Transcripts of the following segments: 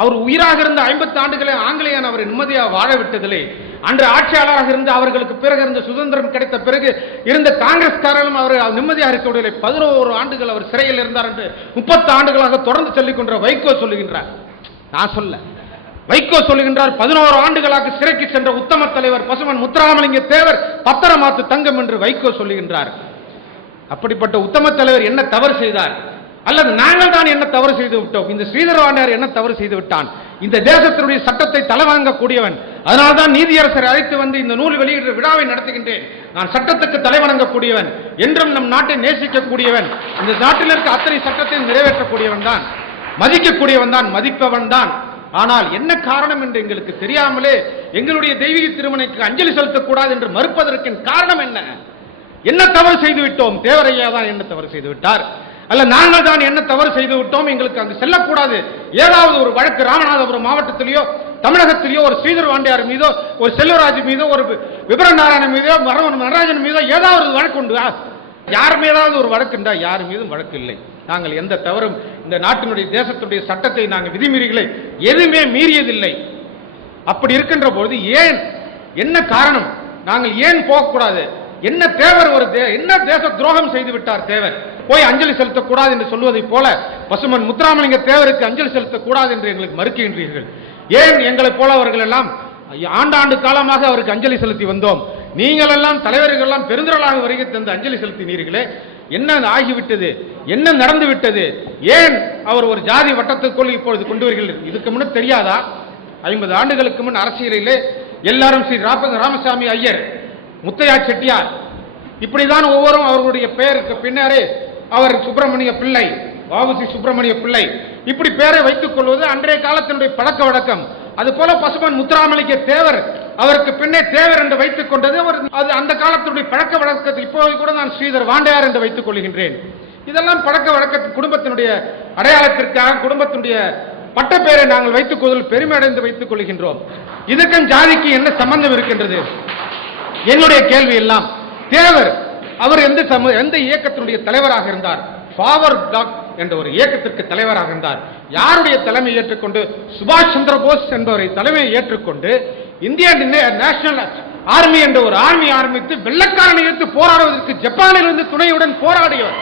அவர் உயிராக இருந்த 50 ஆண்டுகளை ஆங்கிலேயன் அவரை நிம்மதியாக வாழ விட்டதில்லை. அன்று ஆட்சியாளராக இருந்து அவர்களுக்கு பிறகு இருந்த சுதந்திரம் கிடைத்த பிறகு இருந்த காங்கிரஸ்காரர்களும் அவர் நிம்மதியாக இருக்கவில்லை. 11 ஆண்டுகள் அவர் சிறையில் இருந்தார் என்று 30 ஆண்டுகளாக தொடர்ந்து சொல்லிக் கொண்ட வைகோ சொல்லுகின்றார். நான் சொல்ல, வைகோ சொல்லுகின்றார், 11 ஆண்டுகளாக சிறைக்கு சென்ற உத்தம தலைவர் பசுமன் முத்துராமலிங்க தேவர் பத்திரமாத்து தங்கம் என்று வைகோ சொல்லுகின்றார். அப்படிப்பட்ட உத்தம தலைவர் என்ன தவறு செய்தார்? அல்லது நாங்கள் தான் என்ன தவறு செய்து விட்டோம்? இந்த ஸ்ரீதர வாண்டியார் என்ன தவறு செய்து விட்டான்? இந்த தேசத்தினுடைய சட்டத்தை தலைவணங்கக்கூடியவன். அதனால்தான் நீதியரசரை அழைத்து வந்து இந்த நூல் வெளியிடுற விழாவை நடத்துகின்றேன். நான் சட்டத்துக்கு தலைவணங்கக்கூடியவன், என்றும் நம் நாட்டை நேசிக்கக்கூடியவன், இந்த நாட்டில் இருக்க அத்தனை சட்டத்தை நிறைவேற்றக்கூடியவன் தான், மதிக்கக்கூடியவன் தான், மதிப்பவன் தான். ஆனால் என்ன காரணம் என்று எங்களுக்கு தெரியாமலே எங்களுடைய தெய்வீக திருமணைக்கு அஞ்சலி செலுத்தக்கூடாது என்று மறுப்பதற்கு காரணம் என்ன? என்ன தவறு செய்து விட்டோம்? தேவரையா தான் என்ன தவறு செய்து விட்டார்? அல்ல நாங்கள் தான் என்ன தவறு செய்து விட்டோம்? எங்களுக்கு அங்கு செல்லக்கூடாது. ஏதாவது ஒரு வழக்கு ராமநாதபுரம் மாவட்டத்திலேயோ தமிழகத்திலேயோ ஒரு ஸ்ரீதர் வாண்டியார் மீதோ ஒரு செல்வராஜ் மீதோ ஒரு விபரநாராயணன் மீதோ நடராஜன் மீதோ ஏதாவது ஒரு வழக்கு உண்டு. யார் மீதாவது ஒரு வழக்கு உண்டா? யார் மீதும் வழக்கு இல்லை. நாங்கள் எந்த தவறும் இந்த நாட்டினுடைய தேசத்துடைய சட்டத்தை நாங்கள் விதிமீறிகளை எதுவுமே மீறியதில்லை. அப்படி இருக்கின்ற பொழுது ஏன், என்ன காரணம்? நாங்கள் ஏன் போகக்கூடாது? என்ன தேவர் என்ன தேச துரோகம் செய்து விட்டார் தேவர்? போய் அஞ்சலி செலுத்தக்கூடாது என்று சொல்வதை போல பசுமன் முத்துராமலிங்க தேவருக்கு அஞ்சலி செலுத்தக்கூடாது என்று எங்களுக்கு மறுக்கின்றீர்கள். ஏன் எங்களை போல அவர்கள் எல்லாம் ஆண்டாண்டு காலமாக அவருக்கு அஞ்சலி செலுத்தி வந்தோம். நீங்கள் எல்லாம் தலைவர்கள் எல்லாம் பெருந்திரளாக வருகை தந்து அஞ்சலி செலுத்தினீர்களே, என்ன ஆகிவிட்டது? என்ன நடந்து விட்டது? ஏன் அவர் ஒரு ஜாதி வட்டத்துக்குள் இப்பொழுது கொண்டு வருகிறீர்கள்? இதுக்கு முன்ன தெரியாதா? 50 ஆண்டுகளுக்கு முன் அரசியலிலே எல்லாரும் ஸ்ரீ ராமசாமி ஐயர், முத்தையா செட்டியார், இப்படிதான் ஒவ்வொரும் அவர்களுடைய பெயருக்கு பின்னரே அவர் சுப்பிரமணிய பிள்ளை, வாவுசி சுப்பிரமணிய பிள்ளை, இப்படி பெயரை வைத்துக் கொள்வது அன்றைய காலத்தினுடைய பழக்க வழக்கம். அது போல பசுமன் முத்துராமலிங்க தேவர், அவருக்கு பின்னே தேவர் என்று வைத்துக் கொண்டது அது அந்த காலத்தினுடைய பழக்க வழக்கத்தில். இப்போது கூட நான் ஸ்ரீதர் வாண்டையார் என்று வைத்துக் கொள்கின்றேன். இதெல்லாம் பழக்க வழக்கத்தின் குடும்பத்தினுடைய அடையாளத்திற்காக குடும்பத்தினுடைய பட்ட பெயரை நாங்கள் வைத்துக் கொள்வதில் பெருமை அடைந்து வைத்துக் கொள்கின்றோம். இதுக்கும் ஜாதிக்கு என்ன சம்பந்தம் இருக்கின்றது? என்னுடைய கேள்வி எல்லாம், தேவர் அவர் எந்த இயக்கத்தினுடைய தலைவராக இருந்தார்? ஃபார்வர்ட் பிளாக் என்ற ஒரு இயக்கத்திற்கு தலைவராக இருந்தார். யாருடைய தலைமை ஏற்றுக்கொண்டு? சுபாஷ் சந்திர போஸ் என்பவரை தலைமையை ஏற்றுக்கொண்டு இந்தியன் நேஷனல் ஆர்மி என்ற ஒரு ஆர்மி ஆரம்பித்து வெள்ளக்காரனை எதிர்த்து போராடுவதற்கு ஜப்பானில் இருந்து துணையுடன் போராடியவர்.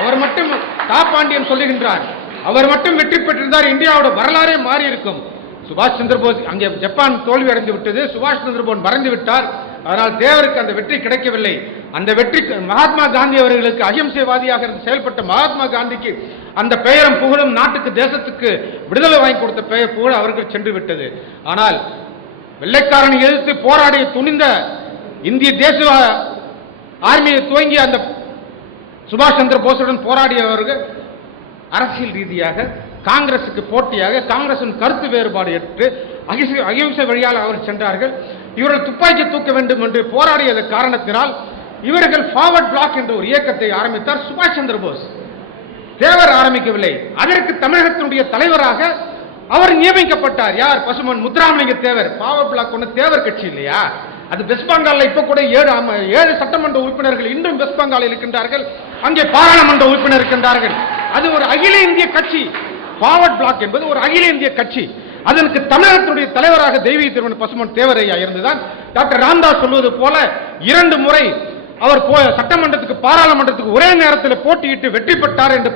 அவர் மட்டும் தாப்பாண்டியன் சொல்லுகின்றார், அவர் மட்டும் வெற்றி பெற்றிருந்தார் இந்தியாவோட வரலாறே மாறி இருக்கும். சுபாஷ் சந்திர போஸ் அங்கே ஜப்பான் தோல்வி அடைந்து விட்டது, சுபாஷ் சந்திர போஸ் மறைந்து விட்டார். அதனால் தேவருக்கு அந்த வெற்றி கிடைக்கவில்லை. அந்த வெற்றி மகாத்மா காந்தி அவர்களுக்கு அகிம்சைவாதியாக செயல்பட்ட மகாத்மா காந்திக்கு அந்த பெயரும் புகழும் நாட்டுக்கு தேசத்துக்கு விடுதலை வாங்கி கொடுத்த பெயர் புகழ் அவர்கள் சென்று விட்டது. ஆனால் வெள்ளைக்காரனை எதிர்த்து போராடிய துணிந்த இந்திய தேச ஆர்மியை துவங்கி அந்த சுபாஷ் சந்திர போஸுடன் போராடியவர்கள் அரசியல் ரீதியாக காங்கிரசுக்கு போட்டியாக காங்கிரசின் கருத்து வேறுபாடு ஏற்று அகிம்சை வழியால் அவர் சென்றார்கள். இவர்கள் துப்பாக்கி தூக்க வேண்டும் என்று போராடிய காரணத்தினால் இவர்கள் ஃபார்வர்ட் பிளாக் என்ற ஒரு இயக்கத்தை ஆரம்பித்தார் சுபாஷ் சந்திர போஸ். தேவர் ஆரம்பிக்கவில்லை. அதற்கு தமிழகத்தினுடைய தலைவராக அவர் நியமிக்கப்பட்டார். யார்? பசுமன் முத்துராமலிங்க தேவர். ஃபார்வர்ட் பிளாக் ஒன்று தேவர் கட்சி இல்லையா? அது வெஸ்ட் பெங்காலில் இப்ப கூட 7 சட்டமன்ற உறுப்பினர்கள் இன்றும் வெஸ்ட் பெங்காலில் இருக்கின்றார்கள். அங்கே பாராளுமன்ற உறுப்பினர் இருக்கின்றார்கள். அது ஒரு அகில இந்திய கட்சி. ஃபார்வர்ட் பிளாக் என்பது ஒரு அகில இந்திய கட்சி. அதற்கு தமிழகத்தினுடைய தலைவராக தெய்வீக திருமண பசுமன் தேவரையா இருந்துதான் டாக்டர் ராமதாஸ் சொல்வது போல 2 முறை அவர் சட்டமன்றத்துக்கு பாராளுமன்றத்துக்கு ஒரே நேரத்தில் போட்டியிட்டு வெற்றி பெற்றார் என்று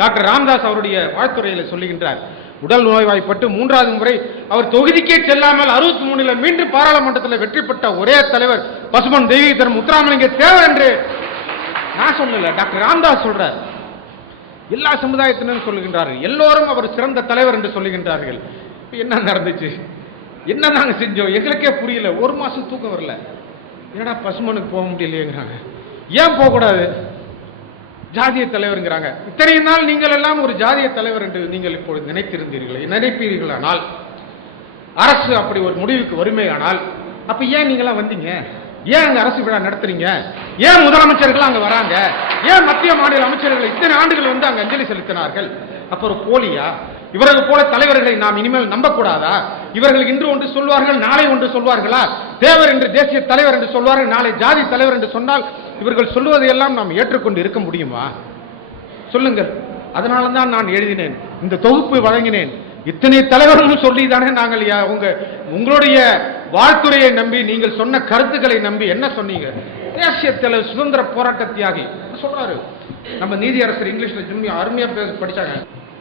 டாக்டர் ராமதாஸ் அவருடைய வாழ்த்துறையில் சொல்லுகின்றார். உடல் நோய்வாய்ப்பட்டு 3வது முறை அவர் தொகுதிக்கே செல்லாமல் 63 மீண்டும் பாராளுமன்றத்தில் வெற்றி பெற்ற ஒரே தலைவர் பசுமன் தெய்வீக திருமண முத்துராமலிங்க தேவர் என்று நான் சொல்லல, டாக்டர் ராமதாஸ் சொல்றார். எல்லா சமுதாயத்தினரும் சொல்லுகின்றார்கள், எல்லோரும் அவர் சிறந்த தலைவர் என்று சொல்லுகின்றார்கள். என்ன நடந்துச்சு? என்ன நாங்க செஞ்சோம்? எங்களுக்கே புரியல. 1 மாசம் தூக்கம் வரல. ஏன்னா பசுமனுக்கு போக முடியலையேங்கிறாங்க. ஏன் போகக்கூடாது? ஜாதிய தலைவருங்கிறாங்க. இத்தனை நாள் நீங்கள் எல்லாம் ஒரு ஜாதிய தலைவர் என்று நீங்கள் இப்பொழுது நினைப்பீர்களானால், அரசு அப்படி ஒரு முடிவுக்கு வறுமையானால், அப்ப ஏன் நீங்களாம் வந்தீங்க? ஏன் அங்க அரசு விழா நடத்துறீங்க? ஏன் முதலமைச்சர்கள் அங்க வராங்க? ஏன் மத்திய மாநில அமைச்சர்கள் இத்தனை ஆண்டுகள் வந்து அங்க அஞ்சலி செலுத்தினார்கள்? அப்ப ஒரு போலியா? இவர்கள் போல தலைவர்களை நாம் இனிமேல் நம்பக்கூடாதா? இவர்கள் இன்று ஒன்று சொல்வார்கள், நாளை ஒன்று சொல்வார்களா? தேவர் என்று தேசிய தலைவர் என்று சொல்வார்கள், நாளை ஜாதி தலைவர் என்று சொன்னால் இவர்கள் சொல்லுவதையெல்லாம் நாம் ஏற்றுக்கொண்டு இருக்க முடியுமா? சொல்லுங்கள். அதனால தான் நான் எழுதினேன், இந்த தொகுப்பு வழங்கினேன். இத்தனை தலைவர்களும் சொல்லி தானே நாங்கள் உங்களுடைய வாழ்த்துறையை நம்பி நீங்கள் சொன்ன கருத்துக்களை நம்பி என்ன சொன்னீங்க? தேசிய தலைவர், சுதந்திர போராட்ட தியாகி சொல்றாரு. நம்ம நீதியரசர் இங்கிலீஷ்ல அருமையா படிச்சாங்க.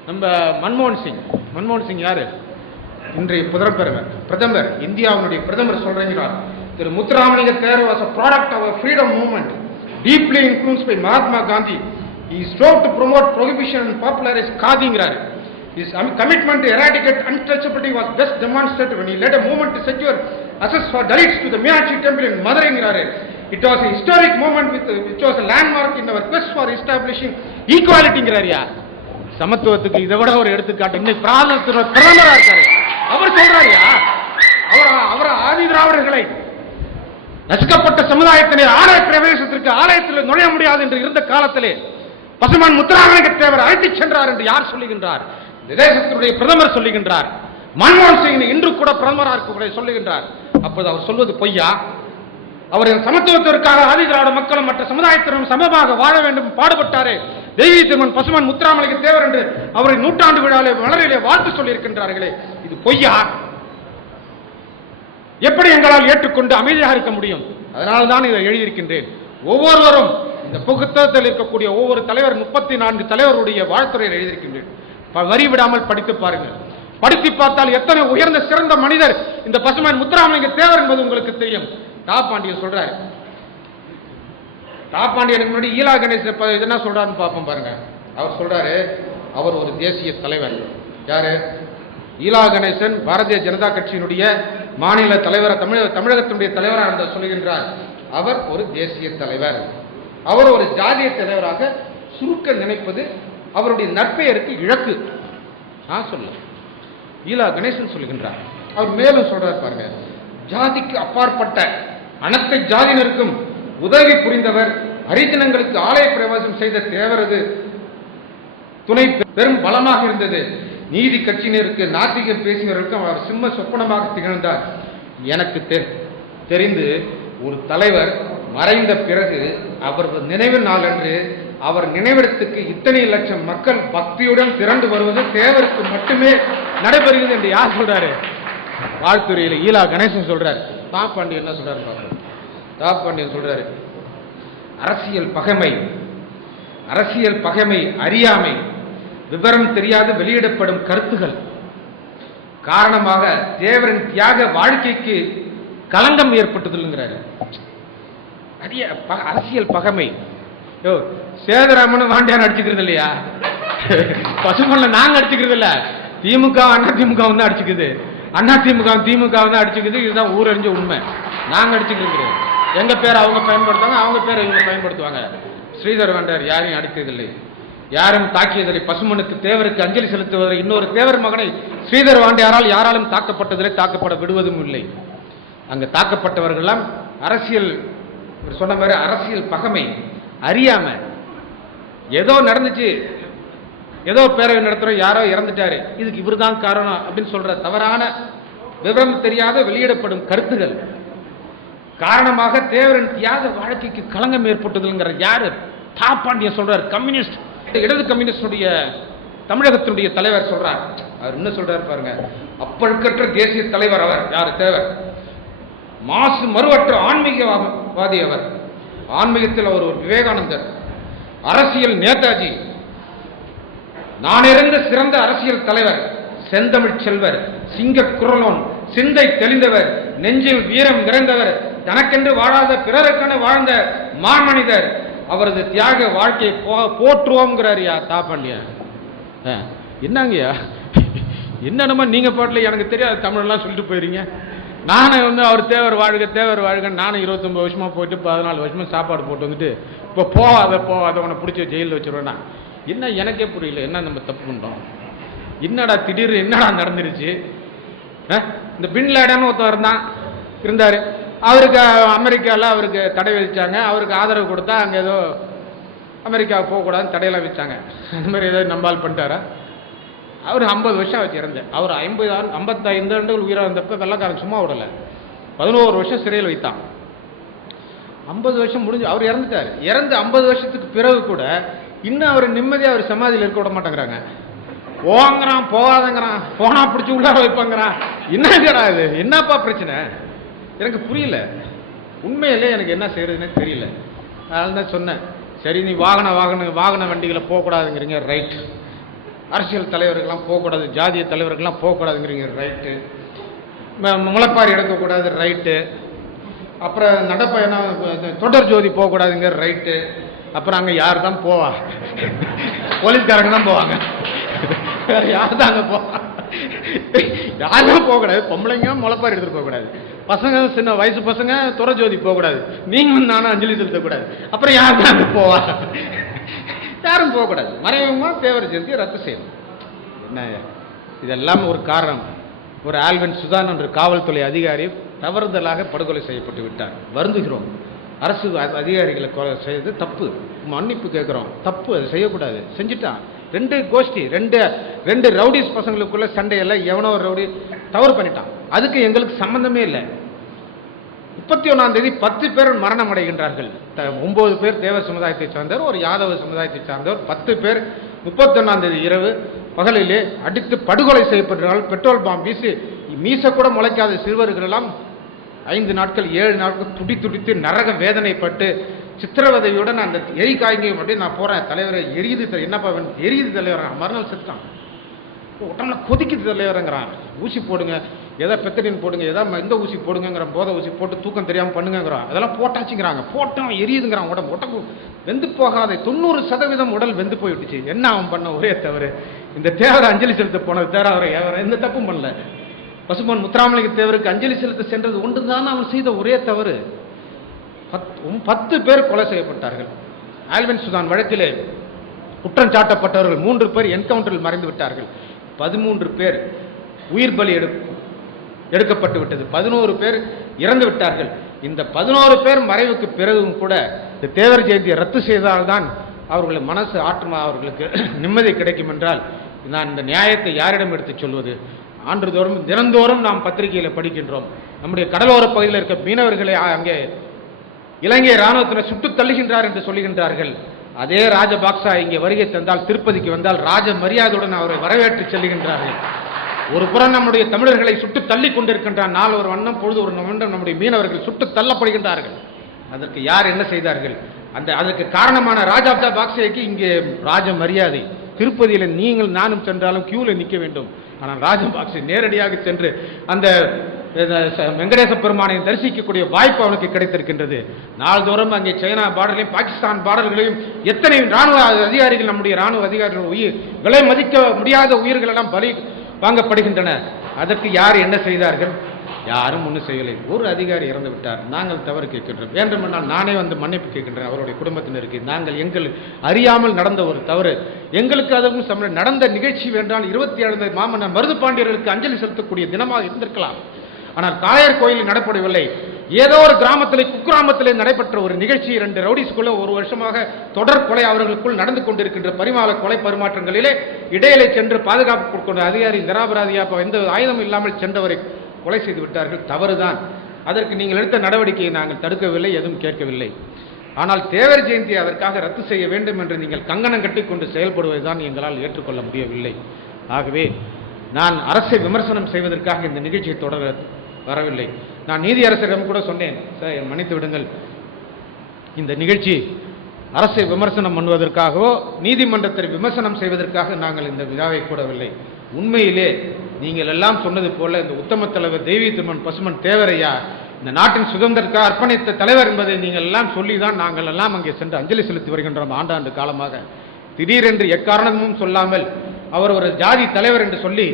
நம்ம மன்மோகன் சிங் யாரு? இன்றைய பிரதமர், இந்தியாவுடைய பிரதமர் சொல்றார், திரு Muthuramalinga Thevar was a product of a freedom movement deeply influenced by Mahatma Gandhi. He strove to promote prohibition and popularize Khadiங்கிறார். His commitment to eradicate untouchability was best demonstrated when he led a movement to secure access for Dalits to the Meenakshi temple in Madurai. It was a historic moment which was a landmark in our quest for establishing equality. சமத்துவத்துக்கு இதை விட ஒரு எடுத்துக்காட்டு இன்னைக்கு பிரதமரா இருக்காரு. அவர் சொல்றாருயா, அவர் ஆதி திராவிடர்களை நசுக்கப்பட்ட சமுதாயத்தினர் ஆலய பிரவேசத்திற்கு ஆலயத்தில் நுழைய முடியாது என்று இருந்த காலத்திலே பசுமான் முத்துராமலிங்க தேவர் அழைத்துச் சென்றார் என்று யார் சொல்லுகின்றார்? தேசத்தினுடைய பிரதமர் சொல்லுகின்றார். மன்மோகன் சிங் இன்று கூட பிரதமராக இருக்கக்கூடிய சொல்லுகின்றார். அப்போது அவர் சொல்வது பொய்யா? அவர் சமத்துவத்திற்காக ஆதி திராவிட மக்களும் மற்ற சமுதாயத்தினரும் சமமாக வாழ வேண்டும் பாடுபட்டாரே தெய்வீ திருமன் பசுமான் முத்துராமலிங்க தேவர் என்று அவரை நூற்றாண்டு விழாவிலே மலரிலே வாழ்த்து சொல்லியிருக்கின்றார்களே, இது பொய்யா? எப்படி எங்களால் ஏற்றுக்கொண்டு அமைதியாக இருக்க முடியும்? அதனால்தான் இதை எழுதியிருக்கின்றேன். ஒவ்வொருவரும் இந்த புத்தகத்தில் இருக்கக்கூடிய ஒவ்வொரு தலைவர் 34 தலைவருடைய வாழ்த்துறையை எழுதியிருக்கின்றேன். வரி விடாமல் படித்து பாருங்கள். படித்து பார்த்தால் எத்தனை உயர்ந்த சிறந்த மனிதர் இந்த பசுமான் முத்துராமலிங்க தேவர் என்பது உங்களுக்கு தெரியும். தாப்பாண்டியன் சொல்றாரு. தாப்பாண்டியனுக்கு முன்னாடி ஈலா கணேசன் என்ன சொல்றாருன்னு பார்ப்போம் பாருங்க. அவர் சொல்றாரு, அவர் ஒரு தேசிய தலைவர். யாரு? ஈலா கணேசன் பாரதிய ஜனதா கட்சியினுடைய மாநில தலைவர், தமிழகத்தினுடைய தலைவராக இருந்த சொல்லுகின்றார். அவர் ஒரு தேசிய தலைவர். அவர் ஒரு ஜாதிய தலைவராக சுருக்க நினைப்பது அவருடைய நற்பெயருக்கு இழக்கு. சொல்ல ஈலா கணேசன் சொல்லுகின்றார். அவர் மேலும் சொல்றார் பாருங்க, ஜாதிக்கு அப்பாற்பட்ட அனைத்து ஜாதியினருக்கும் உதவி புரிந்தவர். ஹரிஜனங்களுக்கு ஆலய பிரவேசம் செய்த தேவரது துணை பெரும் பலமாக இருந்தது. நீதி கட்சியினருக்கு நாத்திகம் பேசியவர்களுக்கும் அவர் சிம்ம சொப்பனமாக திகழ்ந்தார். எனக்கு தெரிந்து ஒரு தலைவர் மறைந்த பிறகு அவர் நினைவு நாள் அன்று அவர் நினைவிடத்துக்கு இத்தனை லட்சம் மக்கள் பக்தியுடன் திரண்டு வருவது தேவருக்கு மட்டுமே நடைபெறுகிறது என்று யார் சொல்றாரு? வாழ்த்துறையில் ஈலா கணேசன் சொல்றாரு. தாப்பாண்டியன் என்ன சொல்றாரு? தாப்பாண்டியன் சொல்றாரு, அரசியல் பகைமை, அறியாமை, விவரம் தெரியாது வெளியிடப்படும் கருத்துகள் காரணமாக தேவரின் தியாக வாழ்க்கைக்கு களங்கம் ஏற்பட்டதுங்கிறாரு. அரசியல் பகைமை. சேதராமன் வாண்டியான் அடிச்சுக்கிறது இல்லையா? பசுமல்ல நாங்க அடிச்சுக்கிறது இல்ல, திமுக அண்ணா திமுக வந்து அடிச்சுக்குது, அண்ணா திமுக திமுக வந்து அடிச்சுக்குது. இதுதான் ஊரறிஞ்ச உண்மை. நாங்க அடிச்சுக்கிறது, எங்க பேர் அவங்க பயன்படுத்துவாங்க, அவங்க பேர் இவங்க பயன்படுத்துவாங்க. ஸ்ரீதர் வாண்டியார் யாரையும் அடித்ததில்லை, யாரும் தாக்கியதில்லை. பசுமனுக்கு தேவருக்கு அஞ்சலி செலுத்துவதில் இன்னொரு தேவர் மகனை ஸ்ரீதர் வாண்டியாரால் யாராலும் தாக்கப்பட்டதில்லை, தாக்கப்பட விடுவதும் இல்லை. அங்கு தாக்கப்பட்டவர்கள்லாம் அரசியல் சொன்ன மாதிரி அரசியல் பகைமை, அறியாம ஏதோ நடந்துச்சு, ஏதோ பேரவை நடத்துறோம், யாரோ இறந்துட்டாரு, இதுக்கு இவர் தான் காரணம் அப்படின்னு சொல்ற தவறான விவரம் தெரியாத வெளியிடப்படும் கருத்துகள் காரணமாக தேவரின் தியாக வாழ்க்கைக்கு களங்கம் ஏற்பட்டதுங்கிற யாரு? தாப்பாண்டியன் சொல்றார். கம்யூனிஸ்ட், இடது கம்யூனிஸ்டுடைய தமிழகத்தினுடைய தலைவர் சொல்றார். அவர் என்ன சொல்றாரு பாருங்க, அப்பழுக்கற்ற தேசிய தலைவர் அவர். யாரு? தேவர். மாசு மறுவற்ற ஆன்மீகவாதி அவர். ஆன்மீகத்தில் அவர் ஒரு விவேகானந்தர். அரசியல் நேதாஜி, நானிருந்த சிறந்த அரசியல் தலைவர், செந்தமிழ் செல்வர், சிங்க குரலோன், சிந்தை தெளிந்தவர், நெஞ்சில் வீரம் நிறைந்தவர், தனக்கென்று வாழாத பிறருக்கென வாழ்ந்த மாமனிதர். அவரது தியாக வாழ்க்கையை போற்றுவோம்ங்கிறாரியா தாப்பாண்டியன். என்னங்கய்யா, என்னென்னமா நீங்க பாட்டில் எனக்கு தெரியாது தமிழ்லாம் சொல்லிட்டு போயிருங்க. நானும் வந்து அவர் தேவர் வாழ்க நானும் 29 வருஷமா போயிட்டு 14 வருஷமா சாப்பாடு போட்டு வந்துட்டு இப்போ போவாத உன்னை பிடிச்சி ஜெயிலில் வச்சிருவேன்னா என்ன எனக்கே புரியல. என்ன நம்ம தப்பு பண்ணிட்டோம்? என்னடா திடீர்னு என்னடா நடந்துருச்சு? இந்த பின் லேடன் ஒருத்தர் இருந்தார், அவருக்கு அமெரிக்காவில் அவருக்கு தடை விதிச்சாங்க. அவருக்கு ஆதரவு கொடுத்தா அங்கே ஏதோ அமெரிக்காவுக்கு போகக்கூடாதுன்னு தடையெல்லாம் வச்சாங்க. அந்த மாதிரி ஏதோ நம்பால் பண்ணிட்டாரா? அவர் 50 வருஷம் வச்சு இறந்தார். அவர் 55 ஆண்டுகள் உயிராக இருந்தப்ப வெள்ளக்காரன் சும்மா விடலை, 11 வருஷம் சிறையில் வைத்தான். 50 வருஷம் முடிஞ்சு அவர் இறந்துட்டார். இறந்து 50 வருஷத்துக்கு பிறகு கூட இன்னும் அவர் நிம்மதியாக அவர் சமாதியில் இருக்க விட மாட்டேங்கிறாங்க. போங்கிறான், போகாதங்கிறான், போனா பிடிச்சி உள்ளார வைப்பாங்கிறான். என்னங்கடா இது? என்னப்பா பிரச்சனை? எனக்கு புரியல. உண்மையிலே எனக்கு என்ன செய்யறதுன்னு தெரியல. அதனால தான் சொன்னேன், சரி நீ வாகன வண்டிகளை போகக்கூடாதுங்கிறீங்க, ரைட். அரசியல் தலைவர்கள்லாம் போகக்கூடாது, ஜாதிய தலைவர்கள்லாம் போகக்கூடாதுங்கிறீங்க, ரைட்டு. முளைப்பாரி எடுக்கக்கூடாது, ரைட்டு. அப்புறம் நடப்பயணம் தொடர் ஜோதி போகக்கூடாதுங்க, ரைட்டு. அப்புறம் அங்கே யார் தான் போவா? போலீஸ்காரங்க தான் போவாங்க, வேற யார் தான் அங்கே போவா? யாரும் போகக்கூடாது. பொம்பளைங்க முளைப்பாரி எடுத்துட்டு போகக்கூடாது, பசங்க சின்ன வயசு பசங்க தொடர் ஜோதி போகக்கூடாது, நீங்களும் நானும் அஞ்சலி செலுத்தக்கூடாது. அப்புறம் யார் தான் அங்கே போவா? யாரும் போகக்கூடாது. மறைமுகமா தேவர் ஜெயந்தியை ரத்து செய்யணும். என்ன இதெல்லாம் ஒரு காரணம். ஒரு ஆல்வின் சுதான் என்ற காவல்துறை அதிகாரி தவறுதலாக படுகொலை செய்யப்பட்டு விட்டார். வருந்துகிறோம். அரசு அதிகாரிகளை கொலை செய்து தப்பு, மன்னிப்பு கேட்கிறோம். தப்பு, அதை செய்யக்கூடாது. செஞ்சுட்டான். ரெண்டு கோஷ்டி, ரெண்டு ரவுடிஸ் பசங்களுக்குள்ள சண்டையெல்லாம் எவனோ ஒரு ரவுடி தவறு பண்ணிட்டான். அதுக்கு எங்களுக்கு சம்பந்தமே இல்லை. 31ஆம் தேதி 10 பேர் மரணம் அடைகின்றார்கள். 9 பேர் தேவ சமுதாயத்தை சார்ந்தவர், ஒரு யாதவ சமுதாயத்தை சார்ந்தவர். 10 பேர் 31ஆம் தேதி இரவு பகலிலே அடித்து படுகொலை செய்யப்பட்டார்கள். பெட்ரோல் பாம்பு வீசி மீச கூட முளைக்காத சிறுவர்கள் எல்லாம் 5 நாட்கள் 7 நாட்கள் துடித்து நரக வேதனைப்பட்டு சித்திரவதையுடன் அந்த எரி காய்கையும் அப்படியே நான் போறேன். தலைவரை எரியுது, என்னப்பா எரியுது தலைவர், மறுநாள் செத்தான். உடம்புல கொதிக்குது தலைவருங்கிறான். ஊசி போடுங்க, எதா பெத்தடின் போடுங்க, எதா இந்த ஊசி போடுங்கிற, போதை ஊசி போட்டு தூக்கம் தெரியாமல் பண்ணுங்கிறான். அதெல்லாம் போட்டாச்சுங்கிறாங்க. போட்டோம் எரியுதுங்கிறான். உடம்பு வெந்து போகாத 90% உடல் வெந்து போயிடுச்சு. என்ன அவன் பண்ண ஒரே தவறு? இந்த தேவரை அஞ்சலி செலுத்த போனது தேவை, அவரை எந்த தப்பும் பண்ணல. பசுமன் முத்துராமலிங்க தேவருக்கு அஞ்சலி செலுத்த சென்றது ஒன்றுதான் அவன் செய்த ஒரே தவறு. 10 பேர் கொலை செய்யப்பட்டார்கள். ஆல்வின் சுதான் வழக்கிலே குற்றம் சாட்டப்பட்டவர்கள் 3 பேர் என்கவுண்டரில் மறைந்து விட்டார்கள். 13 பேர் உயிர் பலி எடுக்கப்பட்டு விட்டது. 11 பேர் இறந்து விட்டார்கள். இந்த 11 பேர் மறைவுக்கு பிறகும் கூட இந்த தேவர் ஜெயந்தியை ரத்து செய்தால்தான் அவர்களுடைய மனசு ஆற்றுமா, அவர்களுக்கு நிம்மதி கிடைக்கும் என்றால் நான் இந்த நியாயத்தை யாரிடம் எடுத்து சொல்வது? ஆண்டுதோறும் தினந்தோறும் நாம் பத்திரிகையில் படிக்கின்றோம். நம்முடைய கடலோர பகுதியில் இருக்க மீனவர்களை அங்கே இலங்கை இராணுவத்தினர் சுட்டு தள்ளுகின்றார் என்று சொல்லுகின்றார்கள். அதே ராஜபாக்சா இங்கே வருகை தந்தால், திருப்பதிக்கு வந்தால் ராஜ மரியாதையுடன் அவரை வரவேற்று செல்லுகின்றார்கள். ஒரு புறம் நம்முடைய தமிழர்களை சுட்டு தள்ளி கொண்டிருக்கின்றார். நாள் ஒரு வண்ணம், பொழுது ஒரு வண்ணம் நம்முடைய மீனவர்கள் சுட்டு தள்ளப்படுகின்றார்கள். அதற்கு யார் என்ன செய்தார்கள்? அதற்கு காரணமான ராஜபாக்சேக்கு இங்கே ராஜ மரியாதை. திருப்பதியில் நீங்கள் நானும் சென்றாலும் கியூல நிற்க வேண்டும். ஆனால் ராஜபாக்சே நேரடியாக சென்று அந்த வெங்கடேச பெருமானை தரிசிக்கக்கூடிய வாய்ப்பு அவனுக்கு கிடைத்திருக்கின்றது. நாள்தோறும் அங்கே சைனா பார்டர்களையும் பாகிஸ்தான் பார்டர்களையும் எத்தனை ராணுவ அதிகாரிகள், நம்முடைய ராணுவ அதிகாரிகள் விலை மதிக்க முடியாத உயிர்கள் எல்லாம் பலி வாங்கப்படுகின்றன. அதற்கு யார் என்ன செய்தார்கள்? யாரும் ஒன்றும் செய்யலை. ஒரு அதிகாரி இறந்து விட்டார், நாங்கள் தவறு கேட்கின்றோம். வேண்டுமென்றால் நானே வந்து மன்னிப்பு கேட்கின்றேன் அவருடைய குடும்பத்தினருக்கு. நாங்கள் எங்கள் அறியாமல் நடந்த ஒரு தவறு, எங்களுக்கு அதுவும் நடந்த நிகழ்ச்சி வேண்டால் 27 மாமன்னர் மருதுபாண்டியர்களுக்கு அஞ்சலி செலுத்தக்கூடிய தினமாக இருந்திருக்கலாம். ஆனால் காளையர் கோயிலில் நடைபெறவில்லை. ஏதோ ஒரு கிராமத்திலே, குக்கிராமத்திலே நடைபெற்ற ஒரு நிகழ்ச்சி. 2 ரவுடிஸ்குள்ள ஒரு வருஷமாக தொடர் கொலை அவர்களுக்குள் நடந்து கொண்டிருக்கின்ற பரிமால கொலை பரிமாற்றங்களிலே இடையிலே சென்று பாதுகாப்பு கொடுக்கின்ற அதிகாரி நிராபராதியாக எந்த ஆயுதம் இல்லாமல் சென்றவரை கொலை செய்து விட்டார்கள். தவறுதான். அதற்கு நீங்கள் எடுத்த நடவடிக்கையை நாங்கள் தடுக்கவில்லை, எதுவும் கேட்கவில்லை. ஆனால் தேவர் ஜெயந்தியை அதற்காக ரத்து செய்ய வேண்டும் என்று நீங்கள் கங்கணம் கட்டிக்கொண்டு செயல்படுவதுதான் எங்களால் ஏற்றுக்கொள்ள முடியவில்லை. ஆகவே நான் அரசை விமர்சனம் செய்வதற்காக இந்த நிகழ்ச்சியை தொடர வரவில்லை. நான் நீதியரசரிடம் கூட சொன்னேன், சார் மன்னித்து விடுங்கள், இந்த நிகழ்ச்சி அரசை விமர்சனம் பண்ணுவதற்காகவோ நீதிமன்றத்தை விமர்சனம் செய்வதற்காக நாங்கள் இந்த விழாவை கூடவில்லை. உண்மையிலே நீங்கள் எல்லாம் சொன்னது போல இந்த உத்தம தலைவர் தெய்வீ திருமன் பசுமன் தேவரையா இந்த நாட்டின் சுதந்திரத்துக்காக அர்ப்பணித்த தலைவர் என்பதை நீங்கள் எல்லாம் சொல்லிதான் நாங்கள் எல்லாம் அங்கே சென்று அஞ்சலி செலுத்தி வருகின்றோம். ஆண்டாண்டு காலமாக திடீரென்று எக்காரணமும் சொல்லாமல் அவர் ஒரு ஜாதி தலைவர் என்று சொல்லி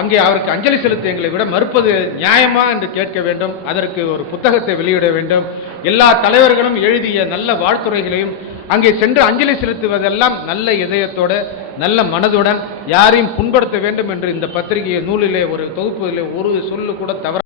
அங்கே அவருக்கு அஞ்சலி செலுத்த எங்களை விட மறுப்பது நியாயமா என்று கேட்க வேண்டும். அதற்கு ஒரு புத்தகத்தை வெளியிட வேண்டும். எல்லா தலைவர்களும் எழுதிய நல்ல வாழ்த்துரைகளையும் அங்கே சென்று அஞ்சலி செலுத்துவதெல்லாம் நல்ல இதயத்தோடு நல்ல மனதுடன், யாரையும் புண்படுத்த வேண்டும் என்று இந்த பத்திரிகை நூலிலே ஒரு தொகுப்பிலே ஒரு சொல்லு கூட தவறு